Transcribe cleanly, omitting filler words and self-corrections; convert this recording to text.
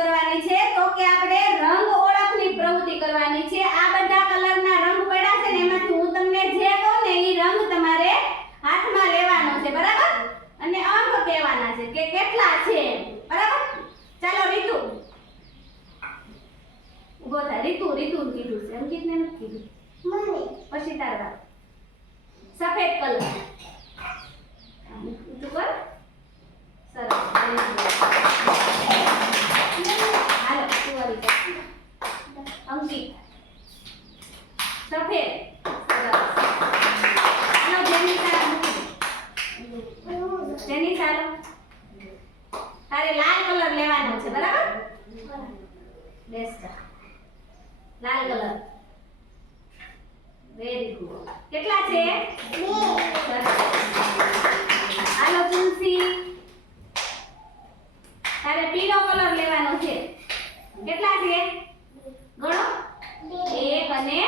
કરવાની છે તો કે આપણે રંગ ઓળખની પ્રવૃત્તિ કરવાની છે। આ બધા કલરના રંગ પડ્યા છે ને એમાંથી હું તમને જે કહું ને એ રંગ તમારે હાથમાં લેવાનો છે બરાબર અને અંક કહેવાના છે કે કેટલા છે બરાબર। ચાલો રીતુ ઉભો થા। રીતુ કીધું છે અંકિતને નથી કીધું મને પછી તાર વાત। સફેદ કલર ઊંચું કર સરસ હાલો સુવારી અંકિત સફેદ સરસ હાલો જેની ચાલો તારે લાલ કલર લેવાનો છે બરાબર બેસ્ટ લાલ કલર વેરી ગુડ કેટલા છે 2 હાલો તુલસી તારે પીળો કલર લેવાનો છે કેટલા છે ગણો 1 અને